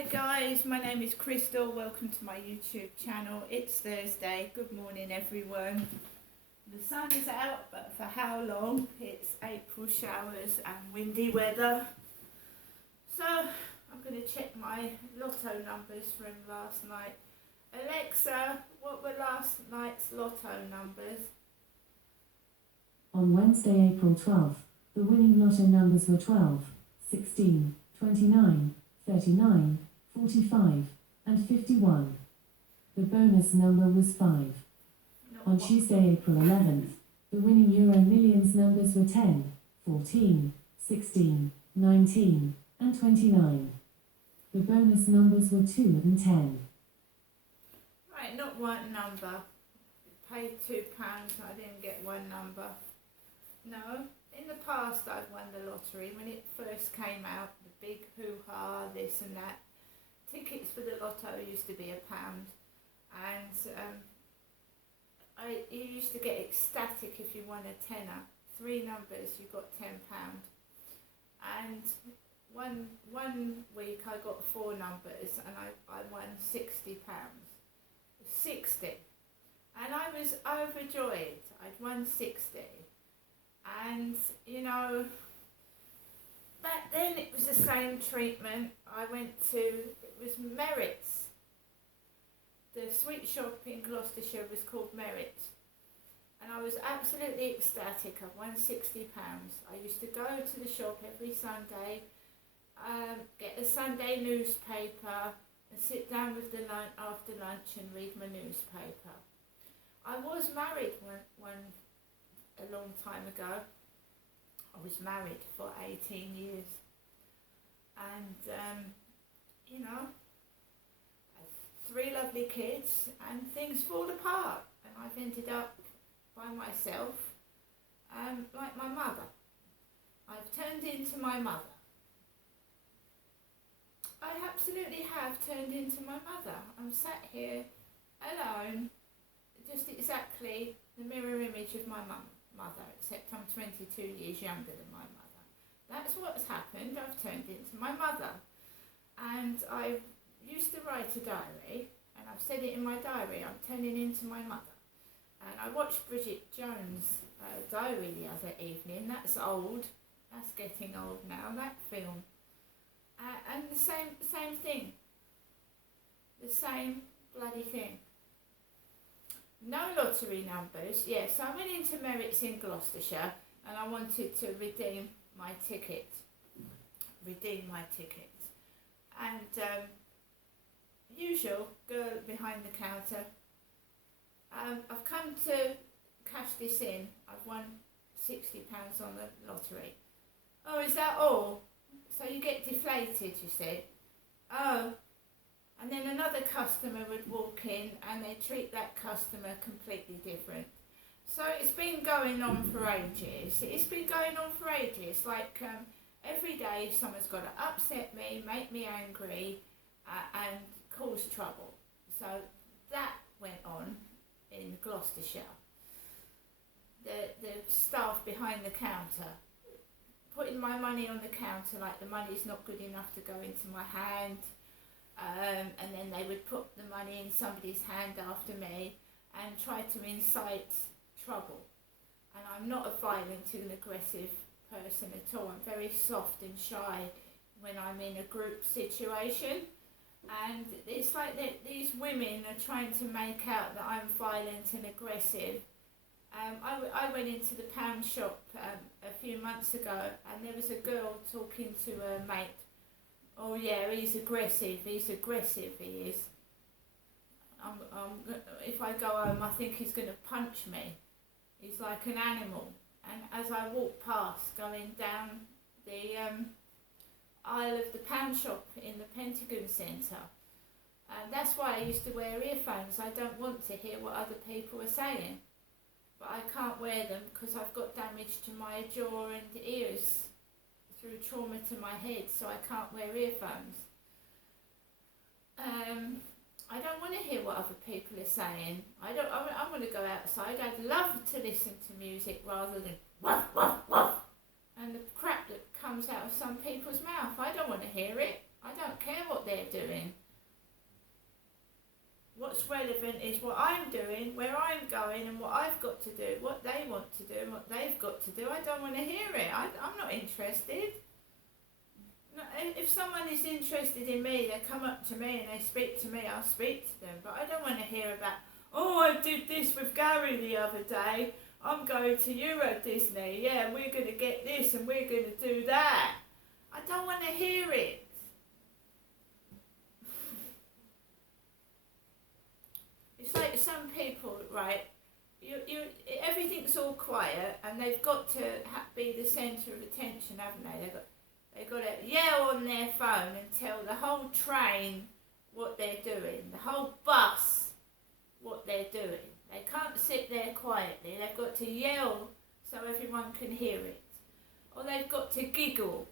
Hi guys, my name is Crystal. Welcome to my YouTube channel. It's Thursday. Good morning everyone. The sun is out, but for how long? It's April showers and windy weather. So I'm going to check my lotto numbers from last night. Alexa, what were last night's lotto numbers? On Wednesday, April 12th, the winning lotto numbers were 12, 16, 29, 39, 45, and 51. The bonus number was 5. On Tuesday, April 11th, the winning Euro Millions numbers were 10, 14, 16, 19, and 29. The bonus numbers were 2 and 10. Right, not one number. Paid £2, I didn't get one number. No, in the past I've won the lottery. When it first came out, the big hoo-ha, this and that. Tickets for the lotto used to be £1, and you used to get ecstatic if you won a tenner. 3 numbers, you got £10. And one week I got 4 numbers and I won £60. 60. And I was overjoyed. I'd won 60. And, you know, back then it was the same treatment. I went to, it was Merritt's. The sweet shop in Gloucestershire was called Merritt's. And I was absolutely ecstatic. I won £60. I used to go to the shop every Sunday, get a Sunday newspaper and sit down with the after lunch and read my newspaper. I was married a long time ago. I was married for 18 years. And, you know, I had 3 lovely kids and things fall apart. And I've ended up by myself, like my mother. I've turned into my mother. I absolutely have turned into my mother. I'm sat here alone, just exactly the mirror image of my mother, except I'm 22 years younger than my mother. That's what's happened. I've turned into my mother. And I used to write a diary, and I've said it in my diary, I'm turning into my mother. And I watched Bridget Jones' diary the other evening. That's old. That's getting old now, that film. And the same thing. The same bloody thing. No lottery numbers. Yes, I went into Merritt's in Gloucestershire and I wanted to redeem my ticket. And usual girl behind the counter. I've come to cash this in. I've won £60 on the lottery. Oh, is that all? So you get deflated, you said. Oh. And then another customer would walk in and they treat that customer completely different. So it's been going on for ages. Like every day someone's got to upset me, make me angry, and cause trouble. So that went on in Gloucestershire. The staff behind the counter, putting my money on the counter like the money's not good enough to go into my hand. And then they would put the money in somebody's hand after me and try to incite trouble. And I'm not a violent and aggressive person at all. I'm very soft and shy when I'm in a group situation. And it's like that these women are trying to make out that I'm violent and aggressive. I went into the pound shop a few months ago and there was a girl talking to her mate. Oh yeah, he's aggressive, he is. If I go home, I think he's going to punch me. He's like an animal. And as I walk past, going down the aisle of the pound shop in the Pentagon Centre, that's why I used to wear earphones. I don't want to hear what other people are saying. But I can't wear them because I've got damage to my jaw and ears through trauma to my head, so I can't wear earphones. I don't want to hear what other people are saying. I want to go outside. I'd love to listen to music rather than woof, woof, woof, and the crap that comes out of some people's mouth. I don't want to hear it. I don't care what they're doing. What's relevant is what I'm doing, where I'm going, and what I've got to do, what they want to do, and what they've got to do. I don't want to hear it. I'm not interested. No, if someone is interested in me, they come up to me and they speak to me, I'll speak to them. But I don't want to hear about, oh, I did this with Gary the other day. I'm going to Euro Disney. Yeah, we're going to get this and we're going to do that. I don't want to hear it. It's like some people, right? Everything's all quiet, and they've got to be the centre of attention, haven't they? They've got to yell on their phone and tell the whole train what they're doing, the whole bus what they're doing. They can't sit there quietly. They've got to yell so everyone can hear it, or they've got to giggle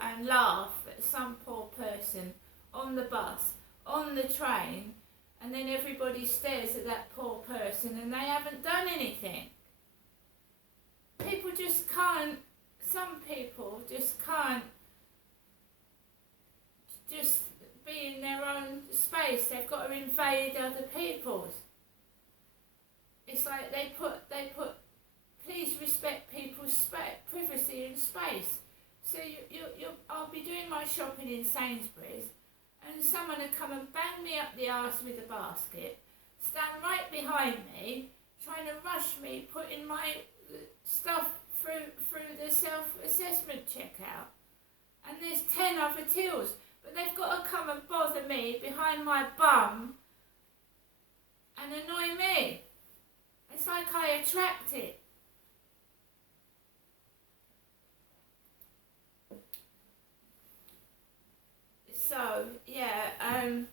and laugh at some poor person on the bus, on the train. And then everybody stares at that poor person and they haven't done anything. People just can't, some people just can't just be in their own space. They've got to invade other people's. It's like they put please respect people's privacy and space. So I'll be doing my shopping in Sainsbury's, and someone would come and bang me up the arse with a basket, stand right behind me, trying to rush me, putting my stuff through the self-assessment checkout. And there's 10 other tills, but they've got to come and bother me behind my bum and annoy me. It's like I attract it. So yeah, I'm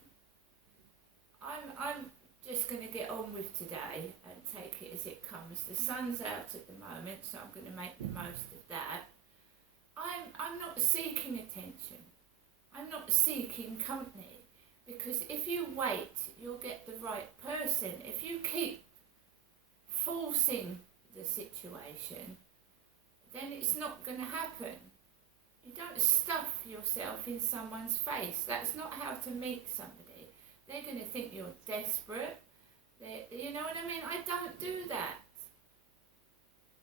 just going to get on with today and take it as it comes. The sun's out at the moment, so I'm going to make the most of that. I'm not seeking attention. I'm not seeking company, because if you wait, you'll get the right person. If you keep forcing the situation, then it's not going to happen. You don't stuff yourself in someone's face. That's not how to meet somebody. They're going to think you're desperate. You know what I mean? I don't do that.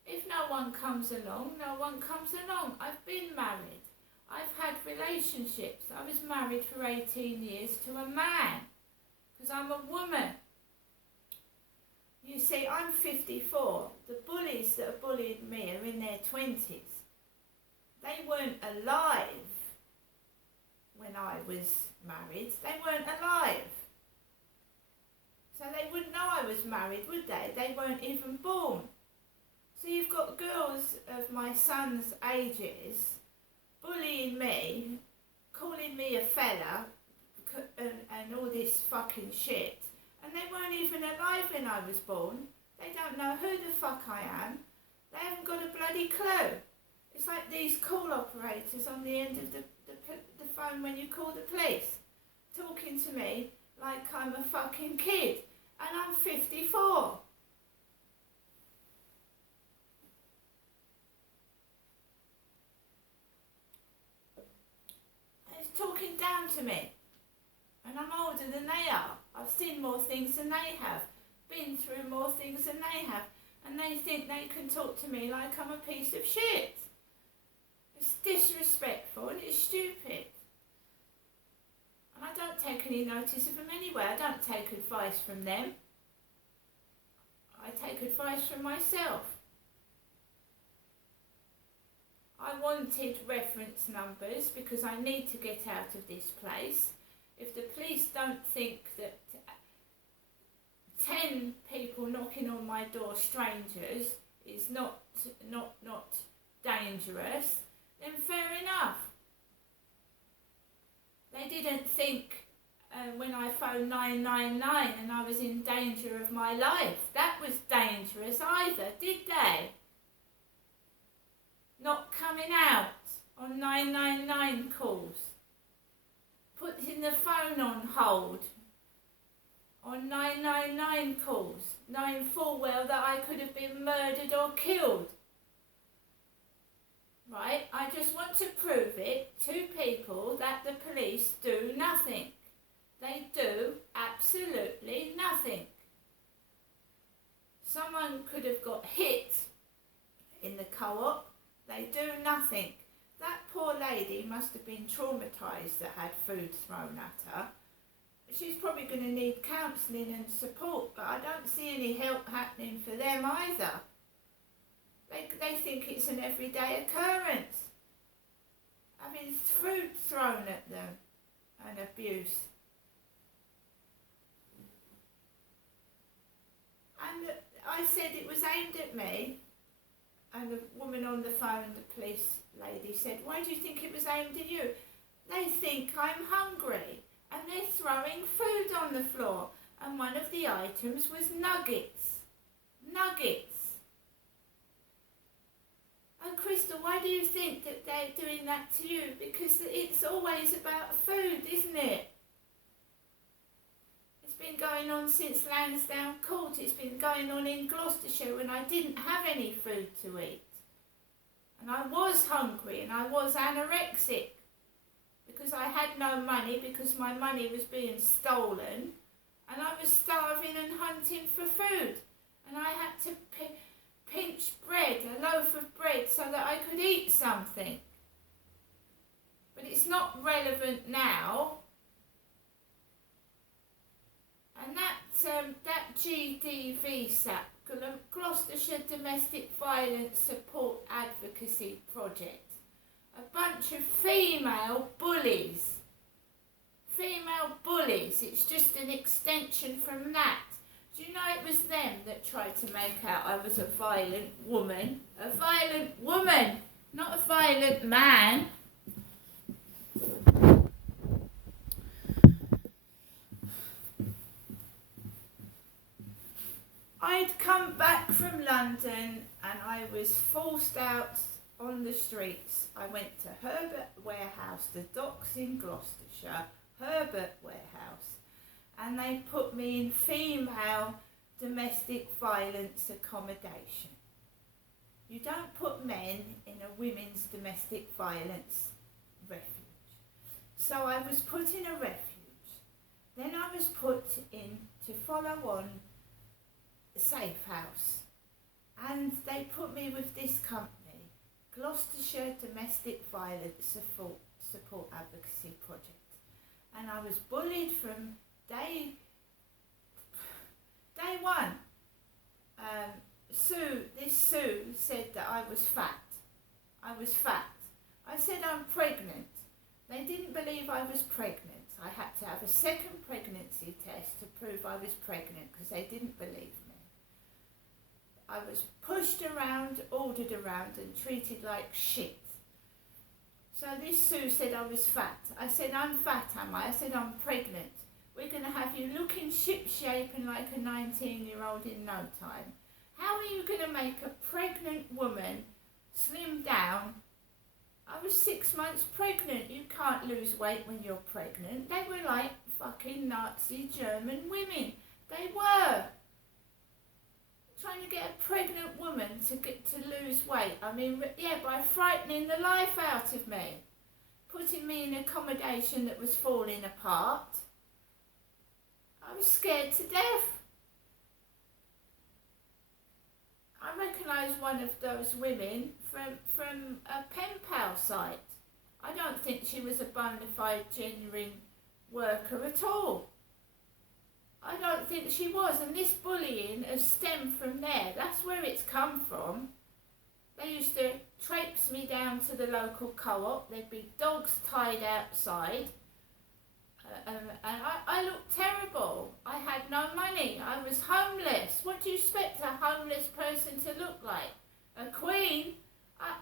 If no one comes along, no one comes along. I've been married. I've had relationships. I was married for 18 years to a man, because I'm a woman. You see, I'm 54. The bullies that have bullied me are in their 20s. They weren't alive when I was married. They weren't alive. So they wouldn't know I was married, would they? They weren't even born. So you've got girls of my son's ages bullying me, calling me a fella, and all this fucking shit. And they weren't even alive when I was born. They don't know who the fuck I am. They haven't got a bloody clue. It's like these call operators on the end of the phone when you call the police, talking to me like I'm a fucking kid, and I'm 54. And it's talking down to me, and I'm older than they are. I've seen more things than they have, been through more things than they have, and they think they can talk to me like I'm a piece of shit. It's disrespectful and it's stupid. And I don't take any notice of them anyway. I don't take advice from them. I take advice from myself. I wanted reference numbers because I need to get out of this place. If the police don't think that 10 people knocking on my door, strangers, is not dangerous, then fair enough. They didn't think when I phoned 999 and I was in danger of my life, that was dangerous either, did they? Not coming out on 999 calls, putting the phone on hold on 999 calls, knowing full well that I could have been murdered or killed. right? I just want to prove it to people that the police do nothing. They do absolutely nothing. Someone could have got hit in the co-op. They do nothing. That poor lady must have been traumatised that had food thrown at her. She's probably going to need counselling and support, but I don't see any help happening for them either. They think it's an everyday occurrence. Having food thrown at them and abuse. And I said it was aimed at me, and the woman on the phone, the police lady, said, "Why do you think it was aimed at you?" They think I'm hungry, and they're throwing food on the floor, and one of the items was nuggets. Nuggets. And Crystal, why do you think that they're doing that to you? Because it's always about food, isn't it? It's been going on since Lansdowne Court. It's been going on in Gloucestershire when I didn't have any food to eat. And I was hungry and I was anorexic because I had no money, because my money was being stolen, and I was starving and hunting for food. And I had to pinch bread, a loaf of bread, so that I could eat something. But it's not relevant now. And that GDVSAP, Gloucestershire Domestic Violence Support Advocacy Project, a bunch of female bullies. Female bullies, it's just an extension from that. Do you know it was them that tried to make out I was a violent woman? A violent woman, not a violent man. I'd come back from London and I was forced out on the streets. I went to Herbert Warehouse, the docks in Gloucestershire, Herbert Warehouse, and they put me in female domestic violence accommodation. You don't put men in a women's domestic violence refuge. So I was put in a refuge. Then I was put in to follow on Safe House, and they put me with this company, Gloucestershire Domestic Violence Support Advocacy Project, and I was bullied from day one. Sue said that I was fat. I said I'm pregnant. They didn't believe I was pregnant. I had to have a second pregnancy test to prove I was pregnant because they didn't believe me. I was pushed around, ordered around and treated like shit. So this Sue said I was fat. I said, I'm fat, am I? I said, I'm pregnant. We're going to have you looking ship-shape and like a 19-year-old in no time. How are you going to make a pregnant woman slim down? I was 6 months pregnant. You can't lose weight when you're pregnant. They were like fucking Nazi German women. They were. Trying to get a pregnant woman to lose weight. I mean, yeah, by frightening the life out of me. Putting me in accommodation that was falling apart. I was scared to death. I recognised one of those women from a pen pal site. I don't think she was a bona fide, genuine worker at all. I don't think she was, and this bullying has stemmed from there. That's where it's come from. They used to traipse me down to the local co-op. There'd be dogs tied outside. And I looked terrible. I had no money. I was homeless. What do you expect a homeless person to look like? A queen?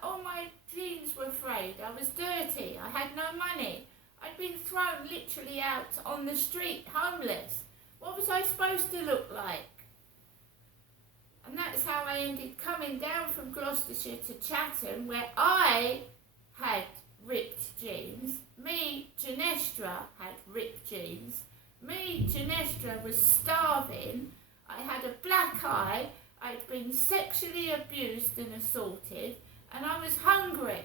All my jeans were frayed. I was dirty. I had no money. I'd been thrown literally out on the street, homeless. What was I supposed to look like? And that's how I ended coming down from Gloucestershire to Chatham, where I had ripped jeans. Me, Genestra, had ripped jeans. Me, Genestra, was starving. I had a black eye. I'd been sexually abused and assaulted. And I was hungry.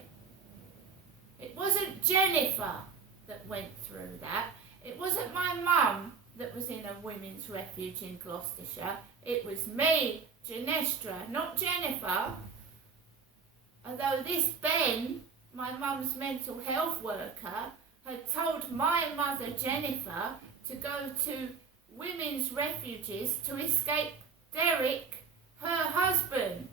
It wasn't Jennifer that went through that. It wasn't my mum that was in a women's refuge in Gloucestershire. It was me, Janestra, not Jennifer. Although this Ben, my mum's mental health worker, had told my mother Jennifer to go to women's refuges to escape Derek, her husband.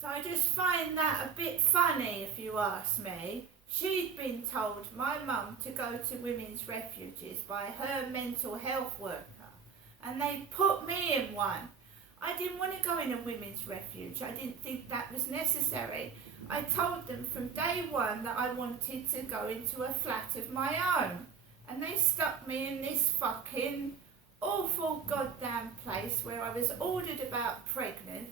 So I just find that a bit funny, if you ask me. She'd been told, my mum, to go to women's refuges by her mental health worker, and they put me in one. I didn't want to go in a women's refuge. I didn't think that was necessary. I told them from day one that I wanted to go into a flat of my own, and they stuck me in this fucking awful goddamn place where I was ordered about pregnant,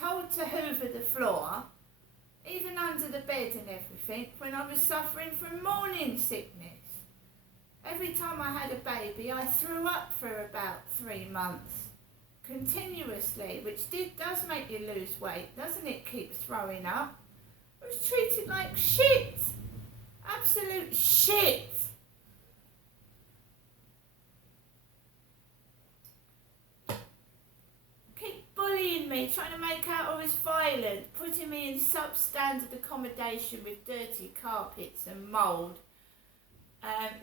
told to hoover the floor, even under the bed and everything, when I was suffering from morning sickness. Every time I had a baby, I threw up for about 3 months, continuously, which does make you lose weight, doesn't it? Keep throwing up. I was treated like shit. Absolute shit. Keep bullying me, trying to make out I was violent, putting me in substandard accommodation with dirty carpets and mould,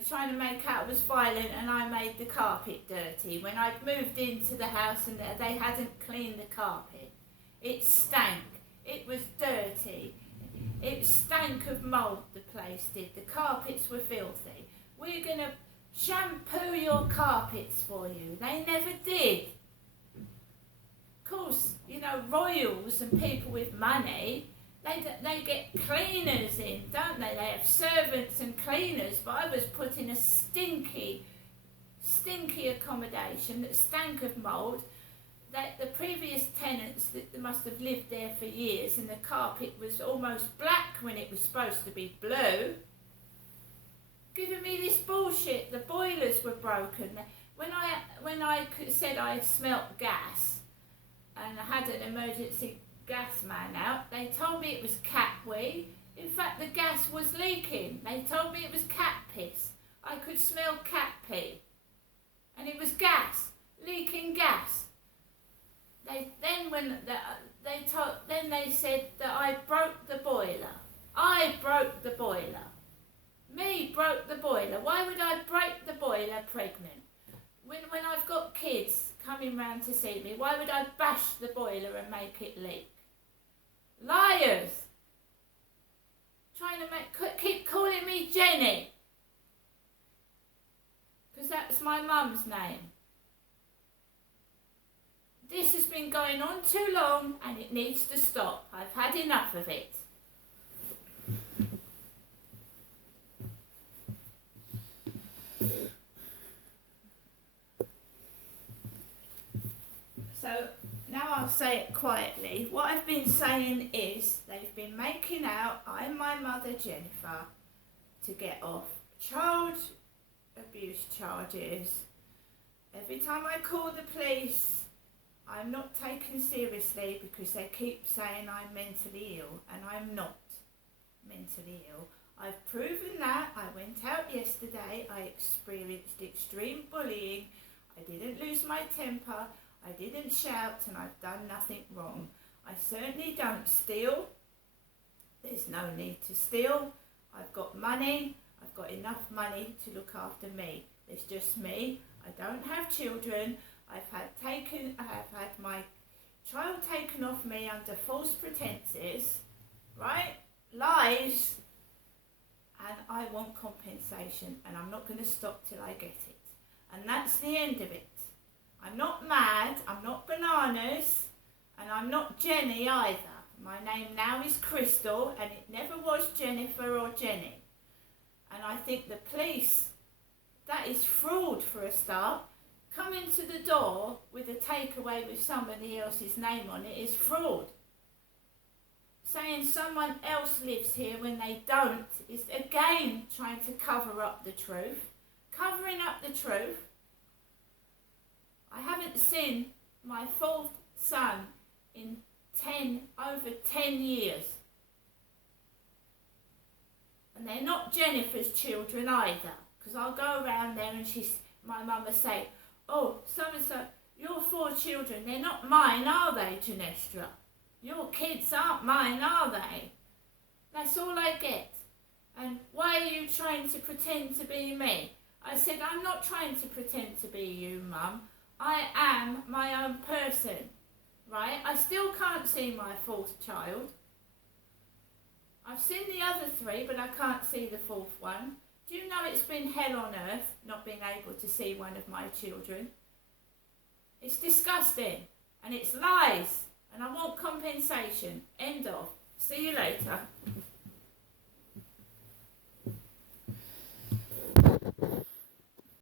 trying to make out I was violent and I made the carpet dirty when I'd moved into the house and they hadn't cleaned the carpet. It stank. It was dirty. It stank of mould, the place did. The carpets were filthy. We're going to shampoo your carpets for you. They never did. Of course, you know, royals and people with money, they get cleaners in, don't they? They have servants and cleaners, but I was put in a stinky accommodation that stank of mould. That the previous tenants that must have lived there for years, and the carpet was almost black when it was supposed to be blue. Giving me this bullshit. The boilers were broken. When I said I smelt gas and I had an emergency gas man out, they told me it was cat wee. In fact, the gas was leaking. They told me it was cat piss. I could smell cat pee, and it was gas, leaking gas. Then they said that I broke the boiler. I broke the boiler. Me broke the boiler. Why would I break the boiler pregnant? When I've got kids coming round to see me, why would I bash the boiler and make it leak? Liars! Trying to keep calling me Jenny, because that's my mum's name. This has been going on too long and it needs to stop. I've had enough of it. So now I'll say it quietly. What I've been saying is they've been making out, I and my mother Jennifer, to get off child abuse charges. Every time I call the police, I'm not taken seriously because they keep saying I'm mentally ill, and I'm not mentally ill. I've proven that. I went out yesterday, I experienced extreme bullying, I didn't lose my temper, I didn't shout, and I've done nothing wrong. I certainly don't steal. There's no need to steal. I've got money, I've got enough money to look after me. There's just me. I don't have children. I've had my child taken off me under false pretences, right? Lies, and I want compensation, and I'm not going to stop till I get it. And that's the end of it. I'm not mad, I'm not bananas, and I'm not Jenny either. My name now is Crystal, and it never was Jennifer or Jenny. And I think the police, that is fraud for a start. Coming to the door with a takeaway with somebody else's name on it is fraud. Saying someone else lives here when they don't is again trying to cover up the truth. Covering up the truth. I haven't seen my fourth son in over 10 years. And they're not Jennifer's children either. Because I'll go around there and my mum will say, oh, so-and-so, your 4 children, they're not mine, are they, Janestra? Your kids aren't mine, are they? That's all I get. And why are you trying to pretend to be me? I said, I'm not trying to pretend to be you, Mum. I am my own person, right? I still can't see my 4th child. I've seen the other 3, but I can't see the 4th one. Do you know it's been hell on earth not being able to see one of my children? It's disgusting, and it's lies, and I want compensation. End of. See you later.